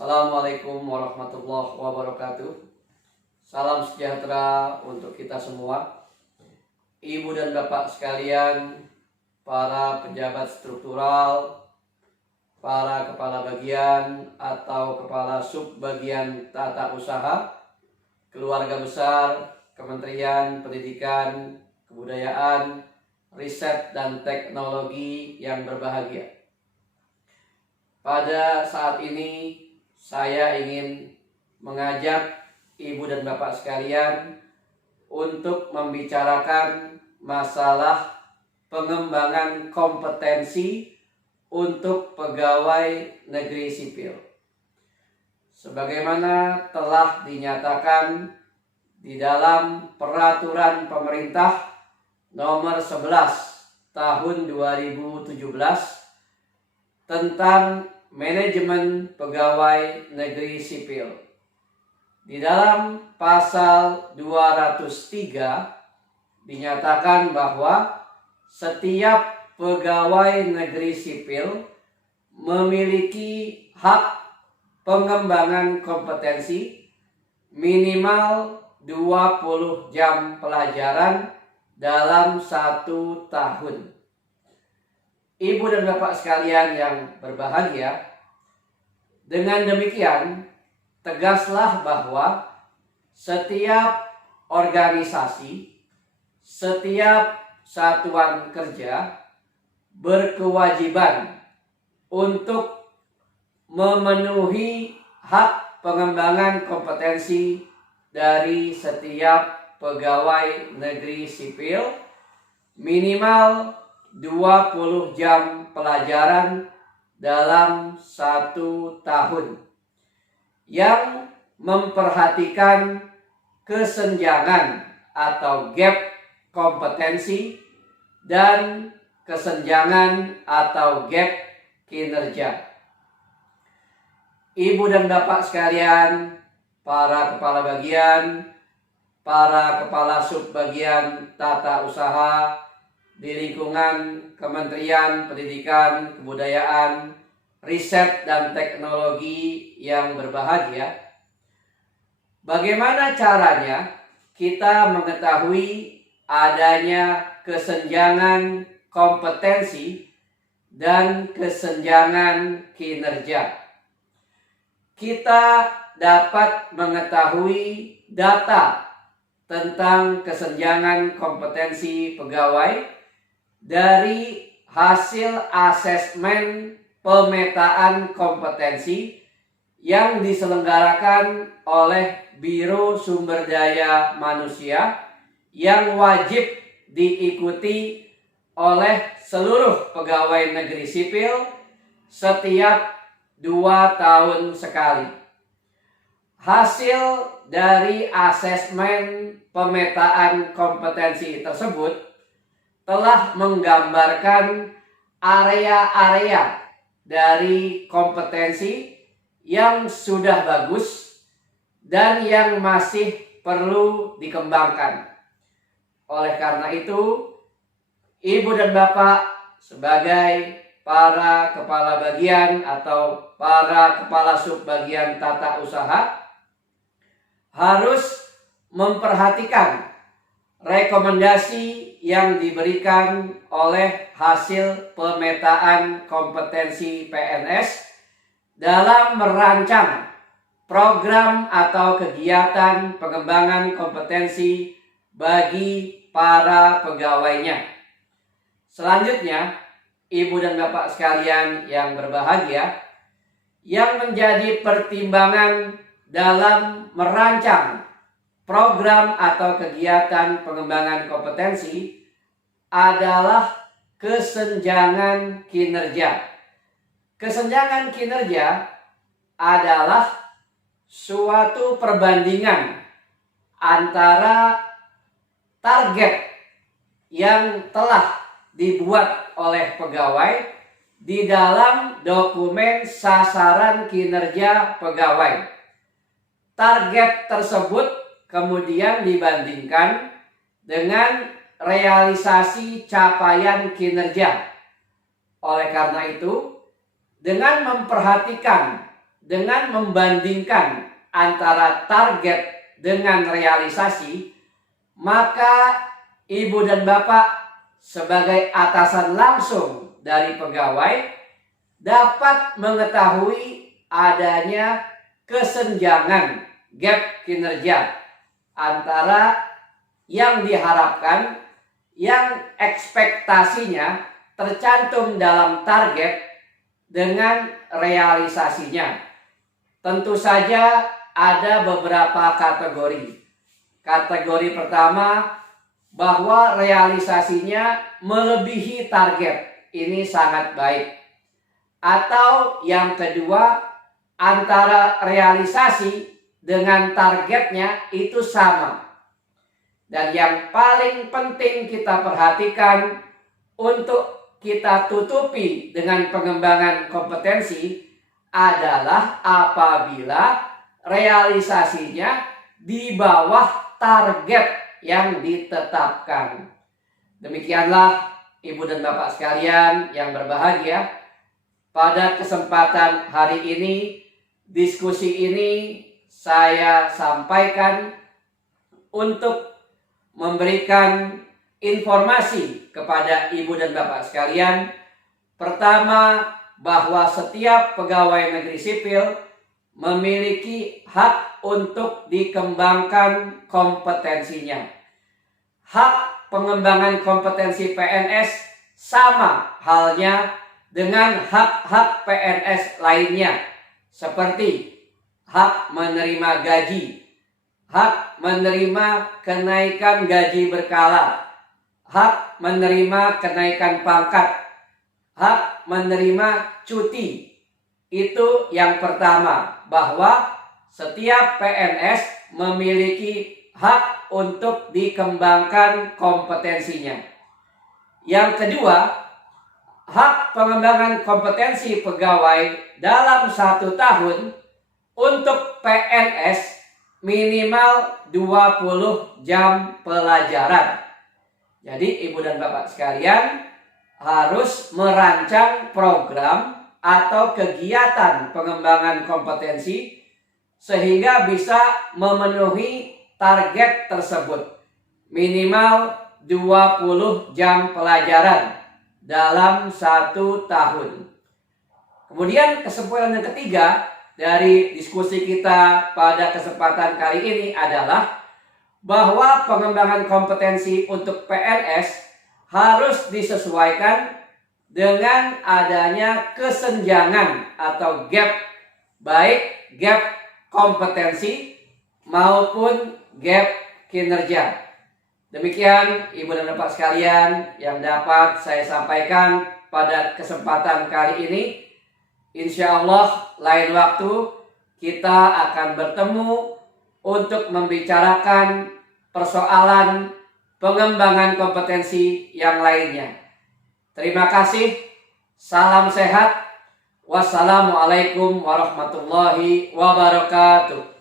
Assalamualaikum warahmatullahi wabarakatuh. Salam sejahtera untuk kita semua. Ibu dan bapak sekalian, para pejabat struktural, para kepala bagian atau kepala subbagian tata usaha, keluarga besar, Kementerian Pendidikan, Kebudayaan, Riset dan Teknologi yang berbahagia. Pada saat ini saya ingin mengajak ibu dan bapak sekalian untuk membicarakan masalah pengembangan kompetensi untuk pegawai negeri sipil. Sebagaimana telah dinyatakan di dalam Peraturan Pemerintah Nomor 11 Tahun 2017 tentang Manajemen Pegawai Negeri Sipil. Di dalam pasal 203 dinyatakan bahwa setiap pegawai negeri sipil memiliki hak pengembangan kompetensi minimal 20 jam pelajaran dalam 1 tahun. Ibu dan bapak sekalian yang berbahagia, dengan demikian tegaslah bahwa setiap organisasi, setiap satuan kerja berkewajiban untuk memenuhi hak pengembangan kompetensi dari setiap pegawai negeri sipil minimal 20 jam pelajaran dalam 1 tahun yang memperhatikan kesenjangan atau gap kompetensi dan kesenjangan atau gap kinerja. Ibu dan bapak sekalian, para kepala bagian, para kepala subbagian tata usaha di lingkungan Kementerian Pendidikan, Kebudayaan, Riset dan Teknologi yang berbahagia, bagaimana caranya kita mengetahui adanya kesenjangan kompetensi dan kesenjangan kinerja? Kita dapat mengetahui data tentang kesenjangan kompetensi pegawai dari hasil asesmen pemetaan kompetensi yang diselenggarakan oleh Biro Sumber Daya Manusia yang wajib diikuti oleh seluruh pegawai negeri sipil setiap 2 tahun sekali. Hasil dari asesmen pemetaan kompetensi tersebut telah menggambarkan area-area dari kompetensi yang sudah bagus dan yang masih perlu dikembangkan. Oleh karena itu, ibu dan bapak sebagai para kepala bagian atau para kepala subbagian tata usaha harus memperhatikan rekomendasi yang diberikan oleh hasil pemetaan kompetensi PNS dalam merancang program atau kegiatan pengembangan kompetensi bagi para pegawainya. Selanjutnya, ibu dan bapak sekalian yang berbahagia, yang menjadi pertimbangan dalam merancang program atau kegiatan pengembangan kompetensi adalah kesenjangan kinerja. Kesenjangan kinerja adalah suatu perbandingan antara target yang telah dibuat oleh pegawai di dalam dokumen sasaran kinerja pegawai. Target tersebut kemudian dibandingkan dengan realisasi capaian kinerja. Oleh karena itu, dengan memperhatikan dengan membandingkan antara target dengan realisasi, maka ibu dan bapak sebagai atasan langsung dari pegawai dapat mengetahui adanya kesenjangan gap kinerja antara yang diharapkan, yang ekspektasinya tercantum dalam target dengan realisasinya. Tentu saja ada beberapa kategori. Kategori pertama, bahwa realisasinya melebihi target. Ini sangat baik. Atau yang kedua, antara realisasi dengan targetnya itu sama. Dan yang paling penting kita perhatikan untuk kita tutupi dengan pengembangan kompetensi adalah apabila realisasinya di bawah target yang ditetapkan. Demikianlah ibu dan bapak sekalian yang berbahagia, pada kesempatan hari ini, diskusi ini saya sampaikan untuk memberikan informasi kepada ibu dan bapak sekalian. Pertama, bahwa setiap pegawai negeri sipil memiliki hak untuk dikembangkan kompetensinya. Hak pengembangan kompetensi PNS sama halnya dengan hak-hak PNS lainnya, seperti hak menerima gaji, hak menerima kenaikan gaji berkala, hak menerima kenaikan pangkat, hak menerima cuti. Itu yang pertama, bahwa setiap PNS memiliki hak untuk dikembangkan kompetensinya. Yang kedua, hak pengembangan kompetensi pegawai dalam 1 tahun untuk PNS minimal 20 jam pelajaran. Jadi ibu dan bapak sekalian harus merancang program atau kegiatan pengembangan kompetensi sehingga bisa memenuhi target tersebut. Minimal 20 jam pelajaran dalam 1 tahun. Kemudian kesimpulan yang ketiga dari diskusi kita pada kesempatan kali ini adalah bahwa pengembangan kompetensi untuk PNS harus disesuaikan dengan adanya kesenjangan atau gap, baik gap kompetensi maupun gap kinerja. Demikian ibu dan bapak sekalian yang dapat saya sampaikan pada kesempatan kali ini. Insya Allah lain waktu kita akan bertemu untuk membicarakan persoalan pengembangan kompetensi yang lainnya. Terima kasih. Salam sehat. Wassalamualaikum warahmatullahi wabarakatuh.